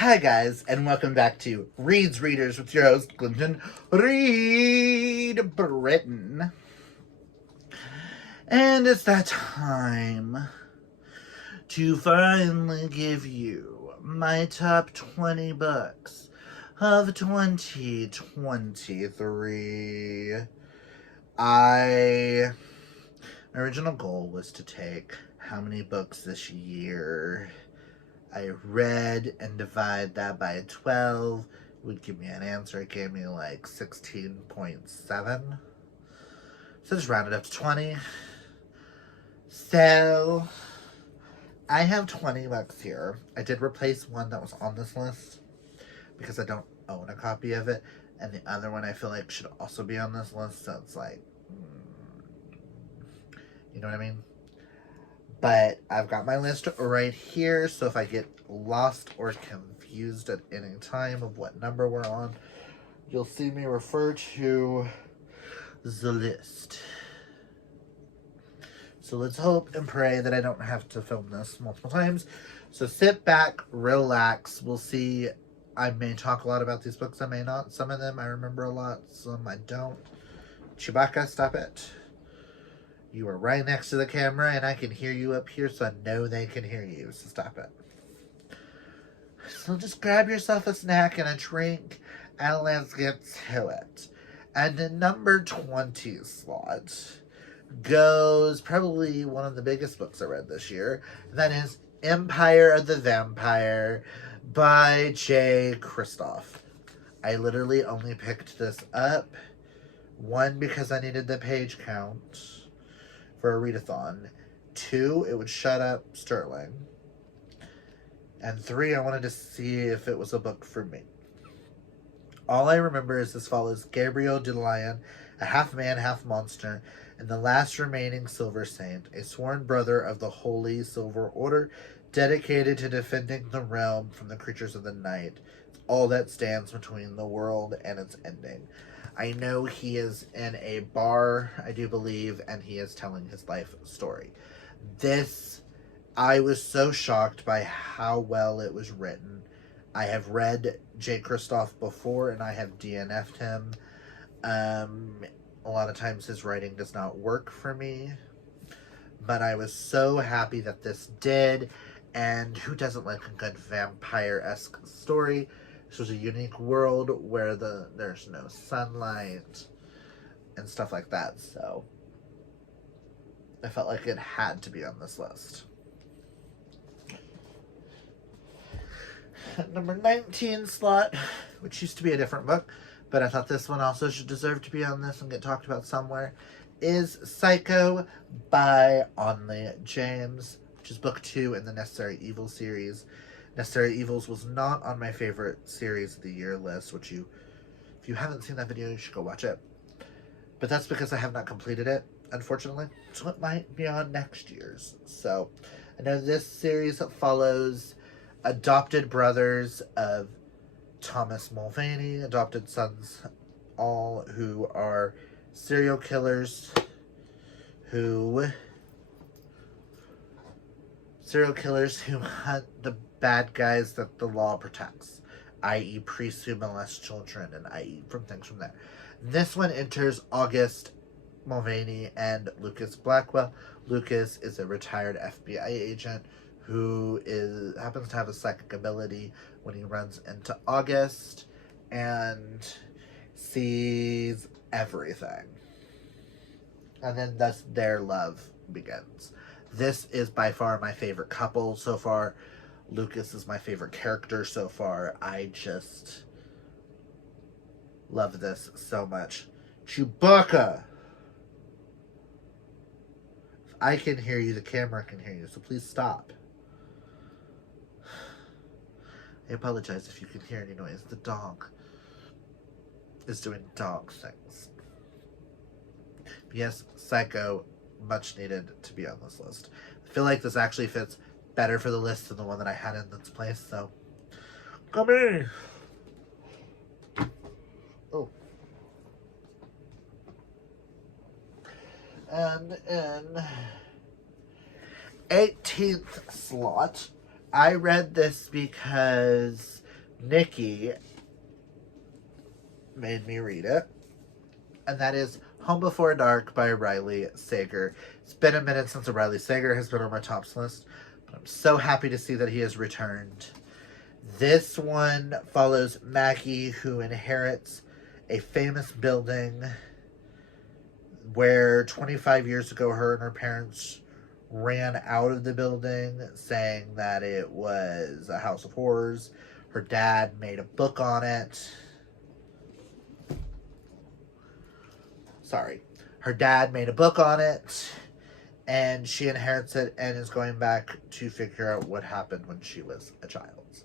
Hi guys, and welcome back to Reed's Readers with your host, Clinton Reed Britton. And it's that time to finally give you my top 20 books of 2023. My original goal was to take how many books this year I read and divide that by 12 would give me an answer. It gave me like 16.7. So just round it up to 20. So I have 20 books here. I did replace one that was on this list because I don't own a copy of it. And the other one I feel like should also be on this list. So it's like, you know what I mean? But I've got my list right here, so if I get lost or confused at any time of what number we're on, you'll see me refer to the list. So let's hope and pray that I don't have to film this multiple times. So sit back, relax. We'll see. I may talk a lot about these books, I may not. Some of them I remember a lot, some I don't. Chewbacca, stop it. You are right next to the camera, and I can hear you up here, so I know they can hear you, so stop it. So just grab yourself a snack and a drink, and let's get to it. And the number 20 slot goes probably one of the biggest books I read this year. That is Empire of the Vampire by J. Kristoff. I literally only picked this up, one, because I needed the page count for a readathon. 2, it would shut up Sterling. And 3, I wanted to see if it was a book for me. All I remember is this follows Gabriel de Lion, a half-man, half-monster, and the last remaining Silver Saint, a sworn brother of the Holy Silver Order, dedicated to defending the realm from the creatures of the night. It's all that stands between the world and its ending. I know he is in a bar, I do believe, and he is telling his life story. This, I was so shocked by how well it was written. I have read J. Kristoff before, and I have DNF'd him. A lot of times his writing does not work for me, but I was so happy that this did, and who doesn't like a good vampire-esque story? This was a unique world where there's no sunlight and stuff like that, so I felt like it had to be on this list. Number 19 slot, which used to be a different book, but I thought this one also should deserve to be on this and get talked about somewhere, is Psycho by Onley James, which is book 2 in the Necessary Evils series. Necessary Evils was not on my favorite series of the year list, which if you haven't seen that video, you should go watch it. But that's because I have not completed it, unfortunately. So it might be on next year's. So I know this series follows adopted brothers of Thomas Mulvaney, adopted sons, all who are serial killers who hunt the bad guys that the law protects, i.e. priests who molest children, and i.e. from things from there. This one enters August Mulvaney and Lucas Blackwell. Lucas is a retired FBI agent who happens to have a psychic ability when he runs into August and sees everything. And then thus their love begins. This is by far my favorite couple so far. Lucas is my favorite character so far. I just love this so much. Chewbacca! If I can hear you, the camera can hear you, so please stop. I apologize if you can hear any noise. The dog is doing dog things. Yes, Psycho, much needed to be on this list. I feel like this actually fits better for the list than the one that I had in its place, so come here. Oh. And in 18th slot, I read this because Nikki made me read it, and that is Home Before Dark by Riley Sager. It's been a minute since a Riley Sager has been on my tops list, but I'm so happy to see that he has returned. This one follows Maggie, who inherits a famous building where 25 years ago her and her parents ran out of the building saying that it was a house of horrors. Her dad made a book on it. Her dad made a book on it, and she inherits it and is going back to figure out what happened when she was a child.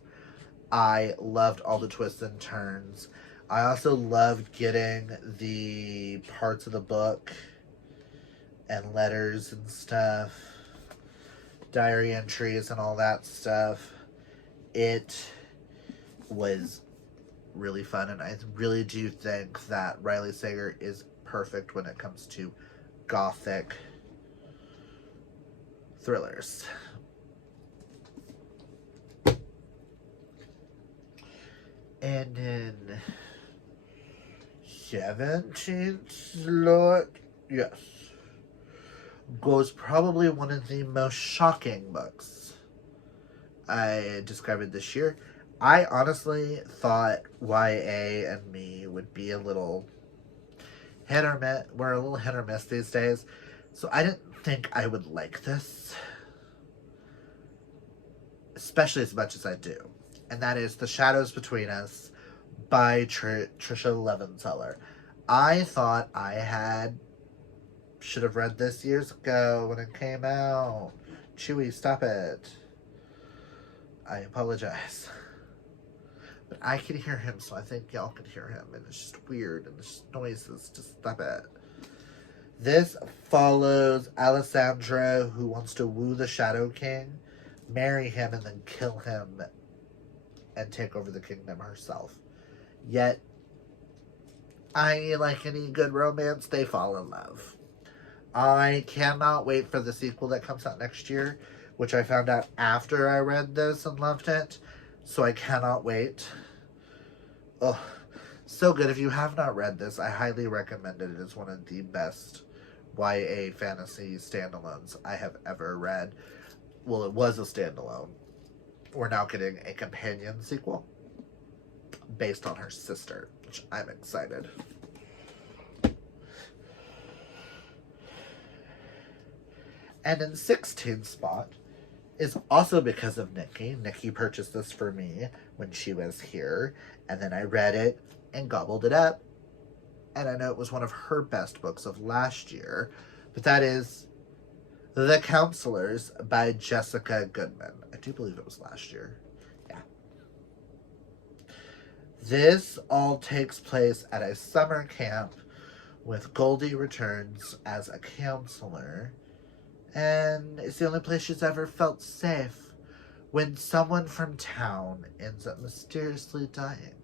I loved all the twists and turns. I also loved getting the parts of the book and letters and stuff, diary entries and all that stuff. It was really fun, and I really do think that Riley Sager is perfect when it comes to gothic thrillers. And in 17th slot, yes, goes probably one of the most shocking books I discovered this year. I honestly thought YA and me would be a little hit or miss. We're a little hit or miss these days. So I didn't think I would like this, especially as much as I do. And that is The Shadows Between Us by Trisha Levenseller. I thought I should have read this years ago when it came out. Chewy, stop it. I apologize. But I can hear him, so I think y'all can hear him. And it's just weird, and it's noises. Just stop it. This follows Alessandra, who wants to woo the Shadow King, marry him, and then kill him and take over the kingdom herself. Yet, like any good romance, they fall in love. I cannot wait for the sequel that comes out next year, which I found out after I read this and loved it. So I cannot wait. Oh, so good. If you have not read this, I highly recommend it. It is one of the best YA fantasy standalones I have ever read. Well, it was a standalone. We're now getting a companion sequel based on her sister, which I'm excited. And in 16th spot is also because of Nikki. Nikki purchased this for me when she was here, and then I read it and gobbled it up. And I know it was one of her best books of last year, but that is The Counselors by Jessica Goodman. I do believe it was last year. Yeah. This all takes place at a summer camp with Goldie returns as a counselor, and it's the only place she's ever felt safe when someone from town ends up mysteriously dying,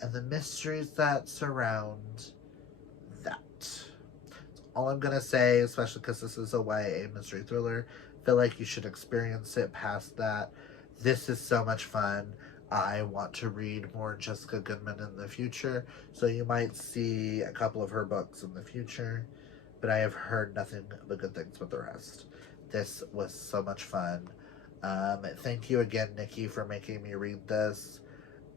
and the mysteries that surround that. That's all I'm gonna say, especially because this is a YA mystery thriller. I feel like you should experience it past that. This is so much fun. I want to read more Jessica Goodman in the future, so you might see a couple of her books in the future, but I have heard nothing but good things about the rest. This was so much fun. Thank you again, Nikki, for making me read this.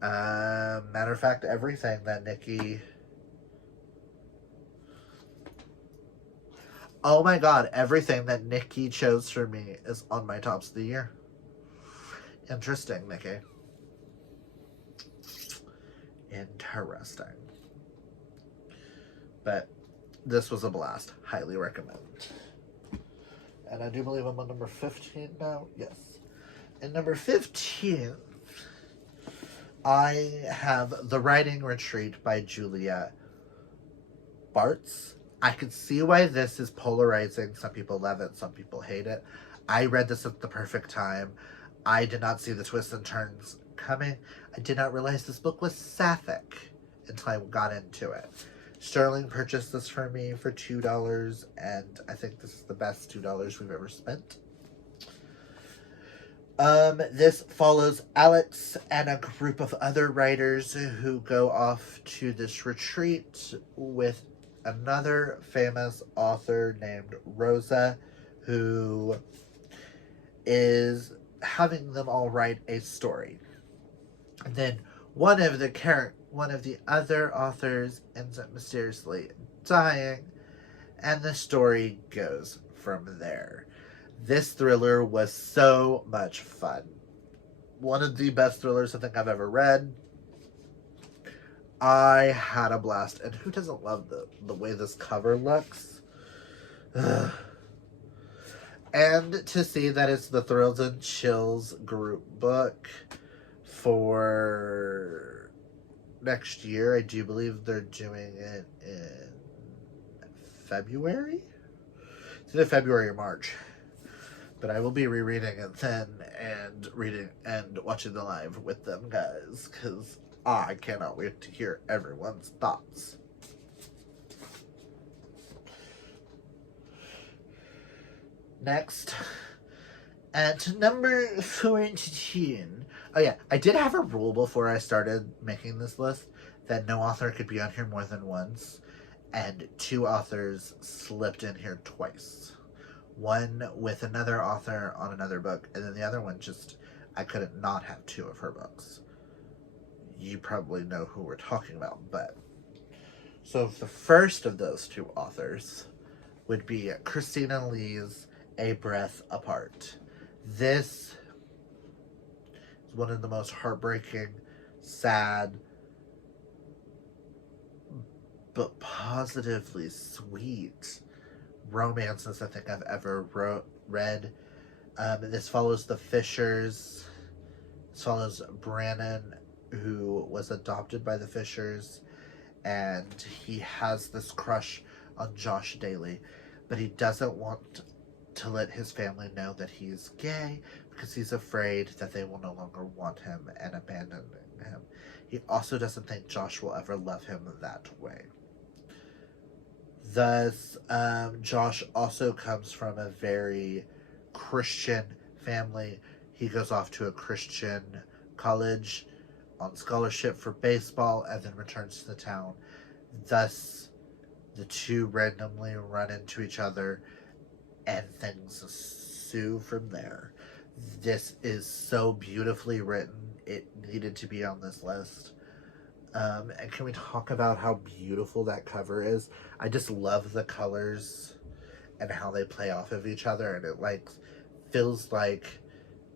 Matter of fact, everything that Nikki... Oh my god, everything that Nikki chose for me is on my tops of the year. Interesting, Nikki. Interesting. But this was a blast. Highly recommend. And I do believe I'm on number 15 now. Yes. And number 15, I have The Writing Retreat by Julia Bartz. I can see why this is polarizing. Some people love it, some people hate it. I read this at the perfect time. I did not see the twists and turns coming. I did not realize this book was sapphic until I got into it. Sterling purchased this for me for $2, and I think this is the best $2 we've ever spent. This follows Alex and a group of other writers who go off to this retreat with another famous author named Rosa, who is having them all write a story. And then one of the other authors ends up mysteriously dying, and the story goes from there. This thriller was so much fun. One of the best thrillers I think I've ever read. I had a blast. And who doesn't love the way this cover looks? Ugh. And to see that it's the Thrills and Chills group book for next year. I do believe they're doing it in February? It's either February or March. But I will be rereading it then and reading and watching the live with them guys, because I cannot wait to hear everyone's thoughts. Next, at number 14. Oh yeah, I did have a rule before I started making this list that no author could be on here more than once, and 2 authors slipped in here twice. One with another author on another book, and then the other one just, I couldn't not have 2 of her books. You probably know who we're talking about, but... So the first of those 2 authors would be Christina Lee's A Breath Apart. This is one of the most heartbreaking, sad, but positively sweet romances I think I've ever read. This follows the Fishers. This follows Brannon, who was adopted by the Fishers, and he has this crush on Josh Daly, but he doesn't want to let his family know that he's gay because he's afraid that they will no longer want him and abandon him. He also doesn't think Josh will ever love him that way. Thus, Josh also comes from a very Christian family. He goes off to a Christian college on scholarship for baseball and then returns to the town. Thus, the 2 randomly run into each other and things ensue from there. This is so beautifully written. It needed to be on this list. And can we talk about how beautiful that cover is? I just love the colors and how they play off of each other, and it like feels like,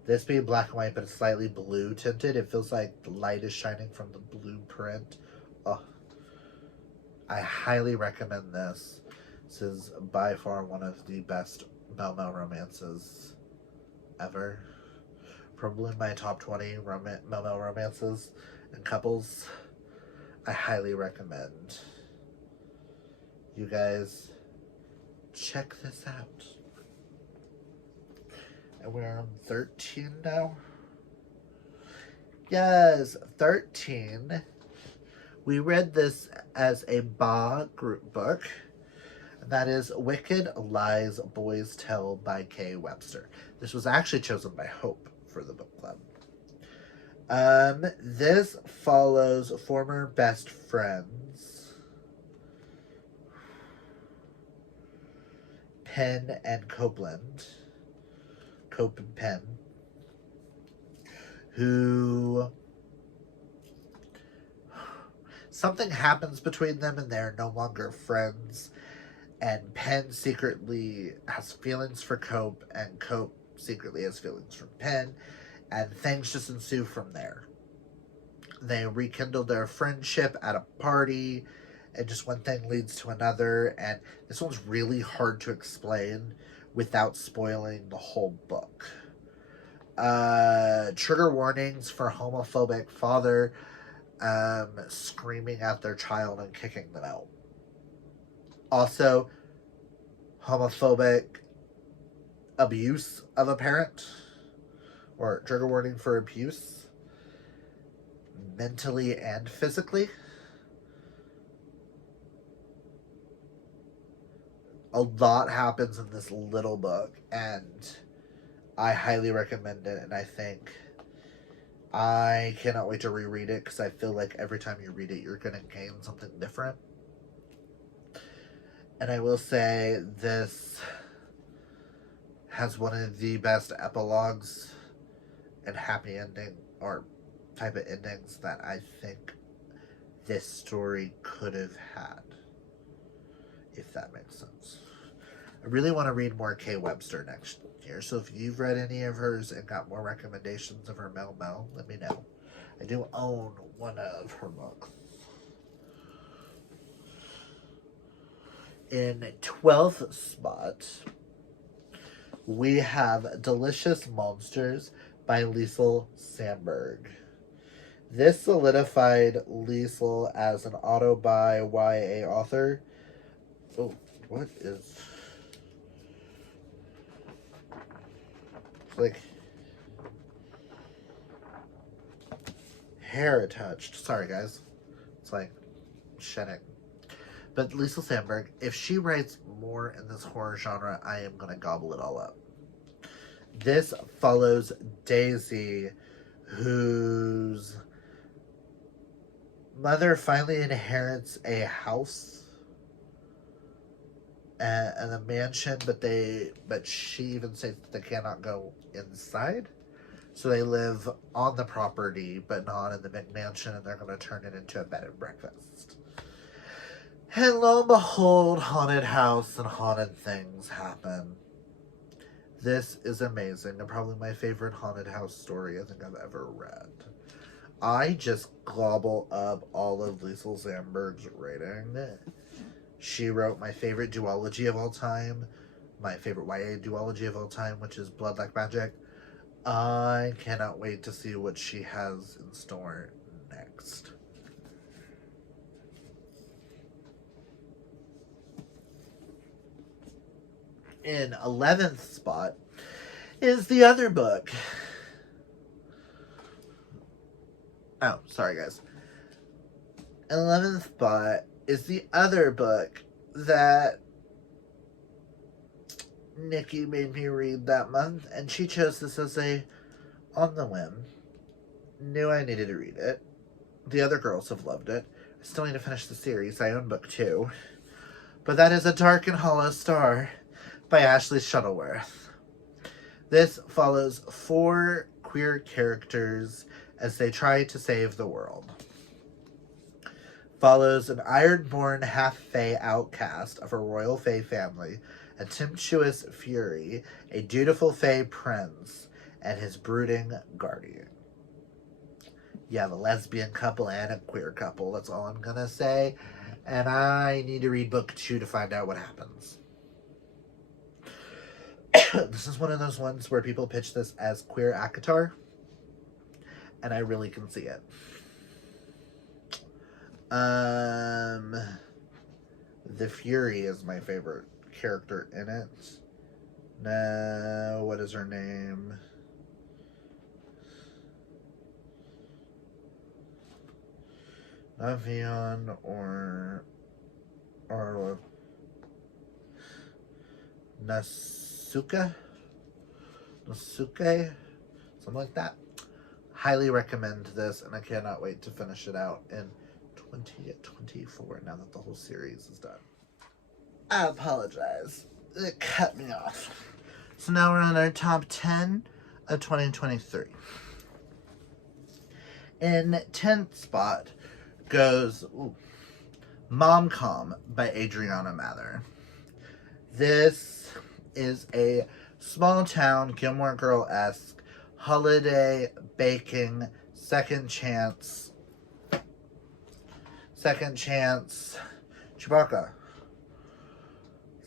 this being black and white but it's slightly blue tinted, it feels like the light is shining from the blue print. Oh, I highly recommend this. This is by far one of the best Mel romances ever. Probably my top 20 Mel romances and couples. I highly recommend you guys check this out. And we're on 13 now. Yes, 13. We read this as a Ba group book. And that is Wicked Lies Boys Tell by Kay Webster. This was actually chosen by Hope for the book club. This follows former best friends Penn and Copeland. Cope and Penn. Who... something happens between them and they're no longer friends. And Penn secretly has feelings for Cope, and Cope secretly has feelings for Penn. And things just ensue from there. They rekindle their friendship at a party, and just one thing leads to another. And this one's really hard to explain without spoiling the whole book. Trigger warnings for homophobic father screaming at their child and kicking them out. Also, homophobic abuse of a parent, or trigger warning for abuse, mentally and physically. A lot happens in this little book, and I highly recommend it, and I cannot wait to reread it because I feel like every time you read it, you're going to gain something different. And I will say this has one of the best epilogues and happy ending or type of endings that I think this story could have had, if that makes sense. I really want to read more Kay Webster next year, so if you've read any of hers and got more recommendations of her Mel, let me know. I do own one of her books. In 12th spot, we have Delicious Monsters by Liesl Sandberg. This solidified Liesl as an auto-bi YA author. Oh, what is... It's like... hair attached. Sorry, guys. It's like shedding. But Liesl Sandberg, if she writes more in this horror genre, I am going to gobble it all up. This follows Daisy, whose mother finally inherits a house and a mansion, but she even says that they cannot go inside. So they live on the property, but not in the McMansion, and they're going to turn it into a bed and breakfast. And lo and behold, haunted house and haunted things happen. This is amazing, and probably my favorite haunted house story I think I've ever read. I just gobble up all of Liesl Sandberg's writing. She wrote my favorite duology of all time, my favorite YA duology of all time, which is Blood Like Magic. I cannot wait to see what she has in store next. In 11th spot is the other book. Oh, sorry guys. 11th spot is the other book that Nikki made me read that month, and she chose this as on the whim. Knew I needed to read it. The other girls have loved it. I still need to finish the series. I own book 2. But that is A Dark and Hollow Star by Ashley Shuttleworth. This follows 4 queer characters as they try to save the world. Follows an iron-born half-fae outcast of a royal fae family, a tempestuous fury, a dutiful fae prince, and his brooding guardian. You have a lesbian couple and a queer couple, that's all I'm gonna say. And I need to read book 2 to find out what happens. This is one of those ones where people pitch this as queer ACOTAR, and I really can see it. The Fury is my favorite character in it. No, what is her name? Navion or Nasuke, something like that. Highly recommend this, and I cannot wait to finish it out in 2024 now that the whole series is done. I apologize. It cut me off. So now we're on our top 10 of 2023. In 10th spot goes Mom-Com by Adriana Mather. This is a small town, Gilmore Girl-esque, holiday baking, second chance Chewbacca.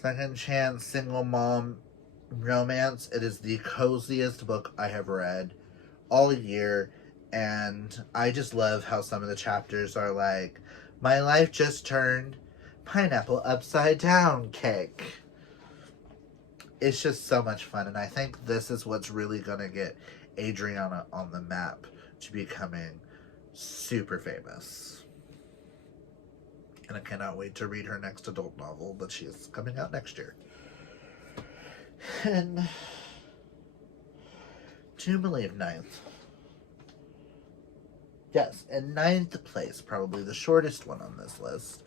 Second chance single mom romance. It is the coziest book I have read all year, and I just love how some of the chapters are like, my life just turned pineapple upside down cake. It's just so much fun, and I think this is what's really going to get Adriana on the map to becoming super famous. And I cannot wait to read her next adult novel that she is coming out next year. And to believe ninth. Yes, in ninth place, probably the shortest one on this list,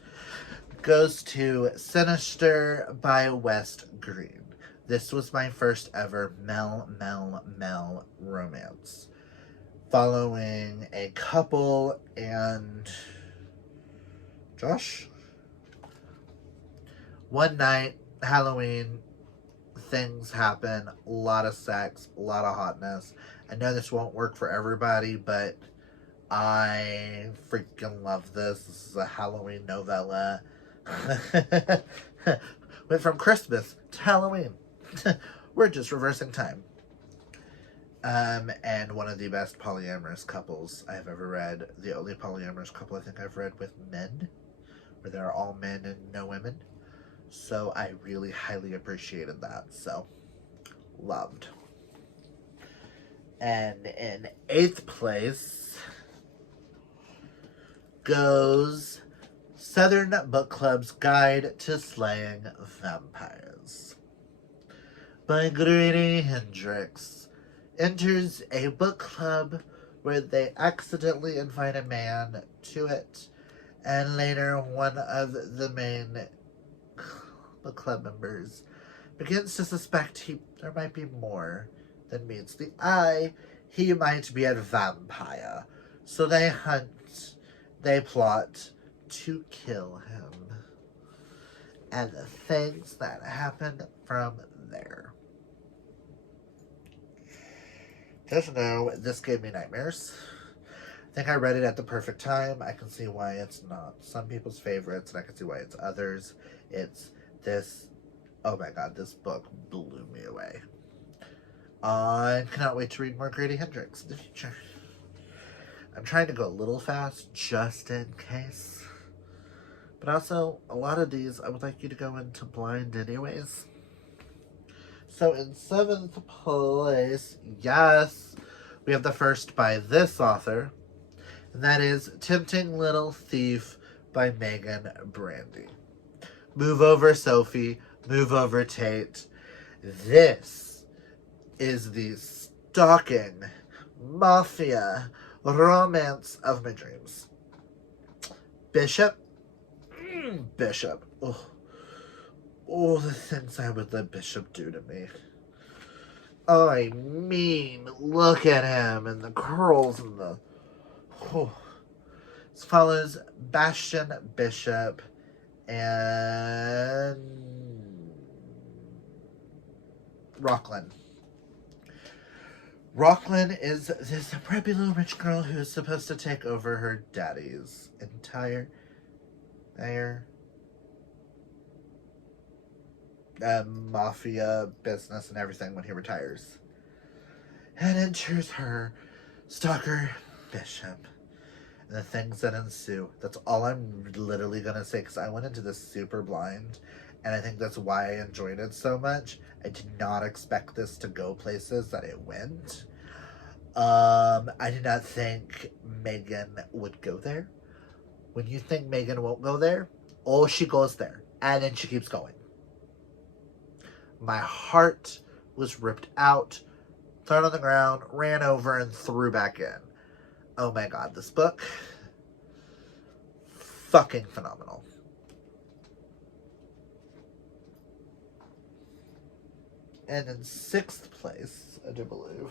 goes to Sinister by West Green. This was my first ever Mel romance, following a couple and Josh. One night, Halloween, things happen, a lot of sex, a lot of hotness. I know this won't work for everybody, but I freaking love this. This is a Halloween novella. Went from Christmas to Halloween. We're just reversing time. And one of the best polyamorous couples I've ever read. The only polyamorous couple I think I've read with men, where there are all men and no women. So I really highly appreciated that. So, loved. And in 8th place goes Southern Book Club's Guide to Slaying Vampires by Grady Hendrix. Enters a book club where they accidentally invite a man to it, and later one of the main book club members begins to suspect there might be more than meets the eye. He might be a vampire. So they plot to kill him. And the things that happen from there. Just know, this gave me nightmares. I think I read it at the perfect time. I can see why it's not some people's favorites, and I can see why it's others. It's this, oh my god, this book blew me away. I cannot wait to read more Grady Hendrix in the future. I'm trying to go a little fast, just in case. But also, a lot of these, I would like you to go into blind anyways. So in 7th place, yes, we have the first by this author, and that is Tempting Little Thief by Megan Brandy. Move over, Sophie. Move over, Tate. This is the stalking mafia romance of my dreams. Bishop. Bishop. Oh, the things I would let Bishop do to me. Oh, I mean, look at him and the curls and the... Oh. This follows Bastion Bishop and Rockland. Rockland is this preppy little rich girl who is supposed to take over her daddy's entire mafia business and everything when he retires. And enters her stalker, Bishop. And the things that ensue. That's all I'm literally going to say, because I went into this super blind, and I think that's why I enjoyed it so much. I did not expect this to go places that it went. I did not think Megan would go there. When you think Megan won't go there, oh, she goes there. And then she keeps going. My heart was ripped out, thrown on the ground, ran over, and threw back in. Oh my god, this book, fucking phenomenal. And in 6th place, I do believe,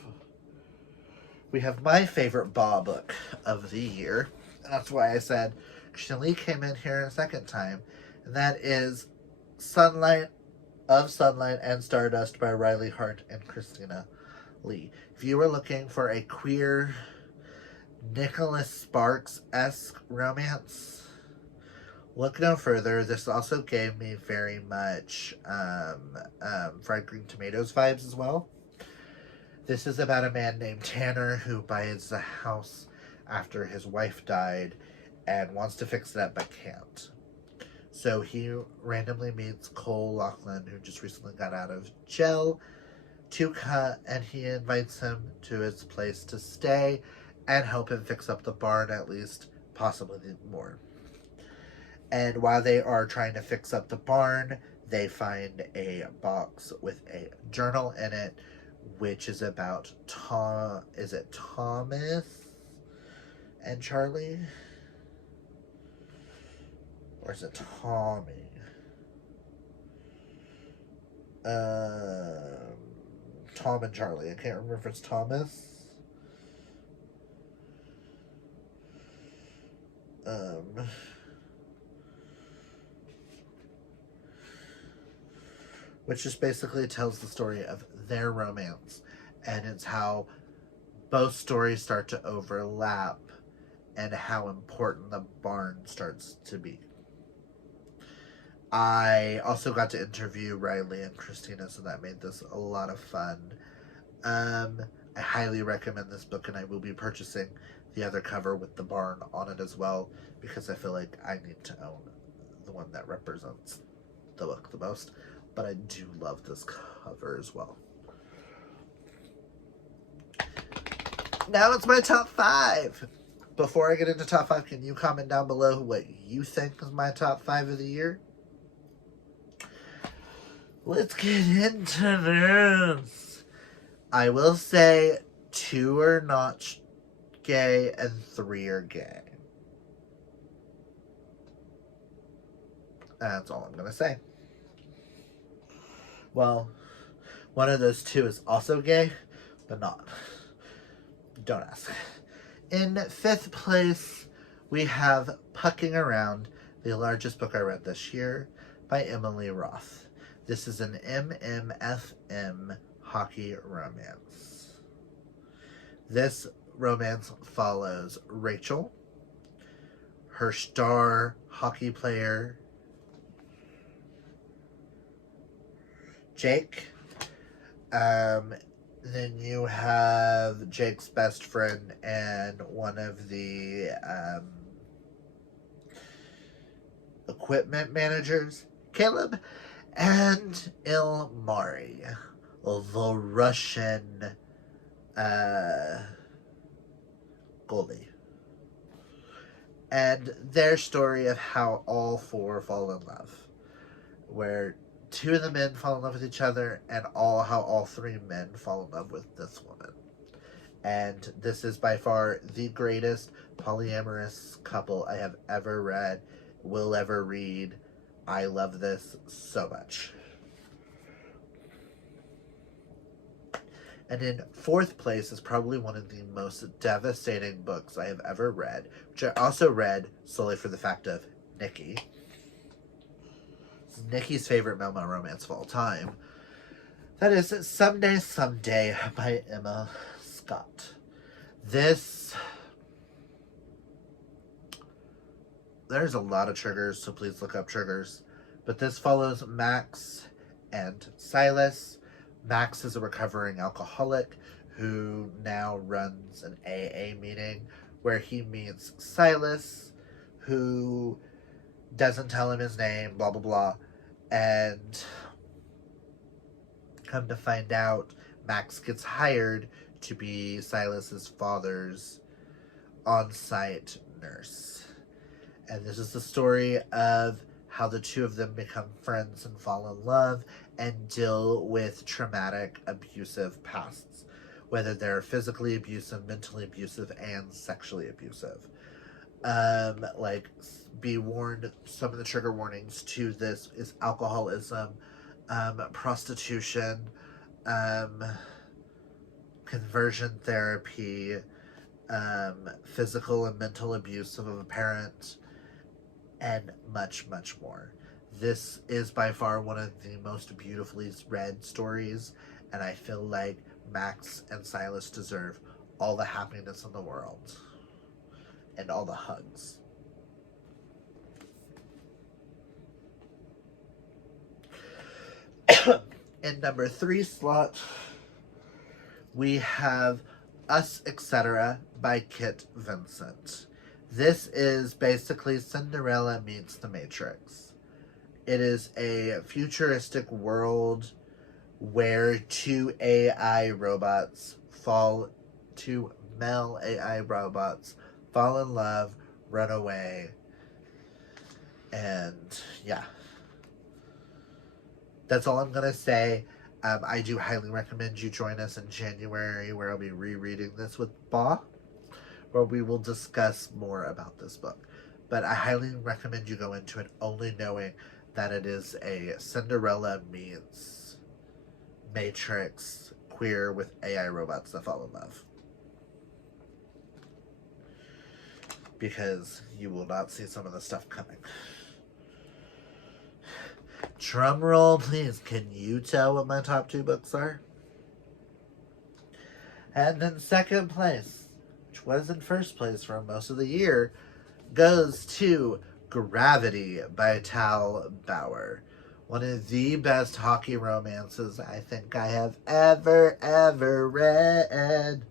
we have my favorite Baugh book of the year. And that's why I said Christian Lee came in here a second time. And that is Sunlight and Stardust by Riley Hart and Christina Lee. If you were looking for a queer Nicholas Sparks-esque romance, look no further. This also gave me very much Fried Green Tomatoes vibes as well. This is about a man named Tanner who buys a house after his wife died and wants to fix it up but can't. So he randomly meets Cole Lachlan, who just recently got out of jail, and he invites him to his place to stay and help him fix up the barn, at least, possibly more. And while they are trying to fix up the barn, they find a box with a journal in it which is about is it Thomas and Charlie? Or is it Tommy? Tom and Charlie. I can't remember if it's Thomas. Which just basically tells the story of their romance, and it's how both stories start to overlap and how important the barn starts to be. I also got to interview Riley and Christina, so that made this a lot of fun. I highly recommend this book, and I will be purchasing the other cover with the barn on it as well, because I feel like I need to own the one that represents the book the most. But I do love this cover as well. Now it's my top 5. Before I get into top 5, can you comment down below what you think is my top 5 of the year? Let's get into this. I will say 2 are not gay and 3 are gay. That's all I'm going to say. Well, one of those 2 is also gay, but not. Don't ask. In 5th place, we have Pucking Around, the largest book I read this year, by Emily Roth. This is an MMFM hockey romance. This romance follows Rachel, her star hockey player, Jake. Then you have Jake's best friend and one of the equipment managers, Caleb, and Ilmari, the Russian goalie. And their story of how all 4 fall in love, where 2 of the men fall in love with each other, and how all 3 men fall in love with this woman. And this is by far the greatest polyamorous couple I have ever read, will ever read. I love this so much. And in 4th place is probably one of the most devastating books I have ever read, which I also read solely for the fact of Nikki. Nikki's favorite memoir romance of all time. That is Someday, Someday by Emma Scott. There's a lot of triggers, so please look up triggers. But this follows Max and Silas. Max is a recovering alcoholic who now runs an AA meeting where he meets Silas, who doesn't tell him his name, blah, blah, blah. And come to find out, Max gets hired to be Silas's father's on-site nurse. And this is the story of how the 2 of them become friends and fall in love and deal with traumatic, abusive pasts, whether they're physically abusive, mentally abusive, and sexually abusive. Be warned, some of the trigger warnings to this is alcoholism, prostitution, conversion therapy, physical and mental abuse of a parent, and much, much more. This is by far one of the most beautifully read stories, and I feel like Max and Silas deserve all the happiness in the world and all the hugs. In number 3 slot, we have Us, Etc. by Kit Vincent. This is basically Cinderella meets The Matrix. It is a futuristic world where 2 AI robots fall in love, run away, and yeah. That's all I'm gonna say. I do highly recommend you join us in January, where I'll be rereading this with Ba, where we will discuss more about this book. But I highly recommend you go into it only knowing that it is a Cinderella meets Matrix queer with AI robots that fall in love. Because you will not see some of the stuff coming. Drum roll, please. Can you tell what my top 2 books are? And in second place, which was in first place for most of the year, goes to Gravity by Tal Bauer. One of the best hockey romances I think I have ever read.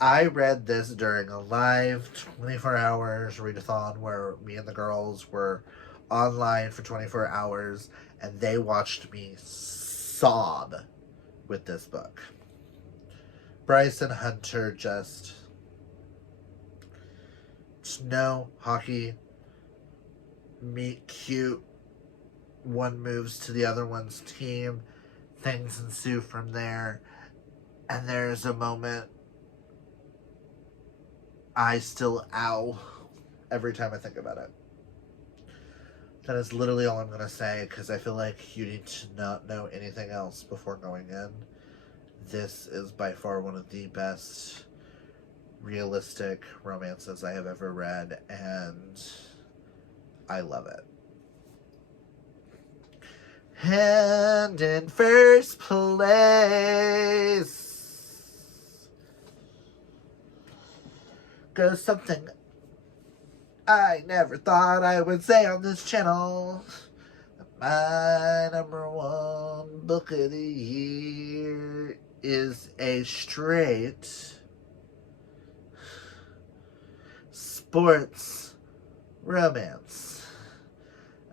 I read this during a live 24 hours readathon where me and the girls were online for 24 hours and they watched me sob with this book. Bryce and Hunter just no hockey, meet cute, one moves to the other one's team, things ensue from there, and there's a moment I still ow every time I think about it. That is literally all I'm going to say, because I feel like you need to not know anything else before going in. This is by far one of the best realistic romances I have ever read, and I love it. And in first place goes something I never thought I would say on this channel. My number 1 book of the year is a straight sports romance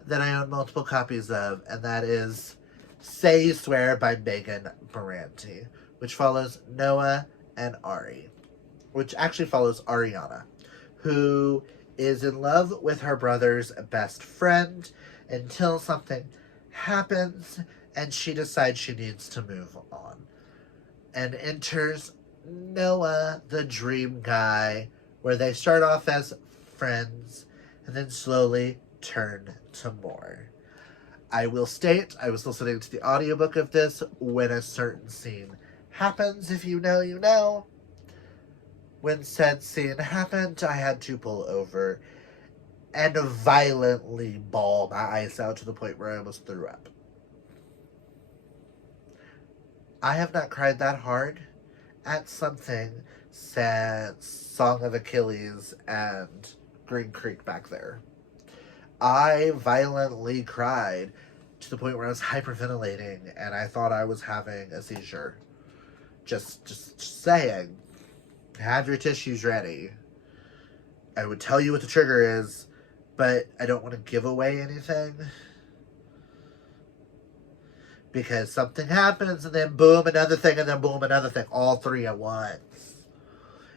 that I own multiple copies of, and that is Say You Swear by Megan Baranti, which follows Noah and Ari, which actually follows Ariana, who is in love with her brother's best friend until something happens and she decides she needs to move on. And enters Noah, the dream guy, where they start off as friends and then slowly turn to more. I will state, I was listening to the audiobook of this when a certain scene happens. If you know, you know. When said scene happened, I had to pull over and violently bawl my eyes out to the point where I almost threw up. I have not cried that hard at something since Song of Achilles and Green Creek back there. I violently cried to the point where I was hyperventilating and I thought I was having a seizure. Just saying. Have your tissues ready. I would tell you what the trigger is, but I don't want to give away anything. Because something happens and then boom, another thing, and then boom, another thing. All 3 at once.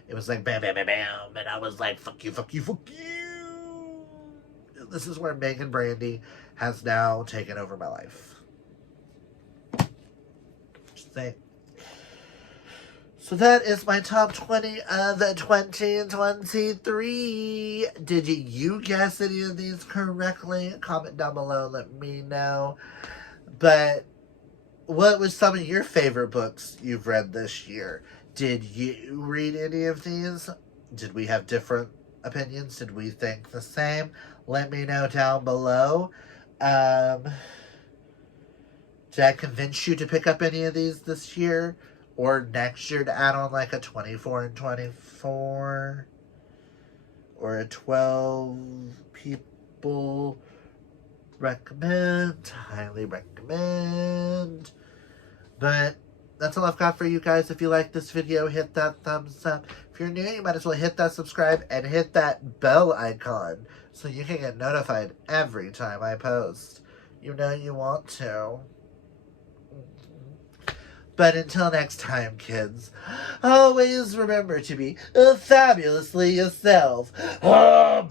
It was like bam, bam, bam, bam. And I was like, fuck you, fuck you, fuck you. This is where Megan Brandy has now taken over my life. Just saying. So that is my top 20 of 2023. Did you guess any of these correctly? Comment down below, let me know. But what was some of your favorite books you've read this year? Did you read any of these? Did we have different opinions? Did we think the same? Let me know down below. Did I convince you to pick up any of these this year? Or next year to add on like a 24 and 24? Or a 12 people recommend? Highly recommend. But that's all I've got for you guys. If you like this video, hit that thumbs up. If you're new, you might as well hit that subscribe and hit that bell icon so you can get notified every time I post. You know you want to. But until next time, kids, always remember to be fabulously yourself. Bye!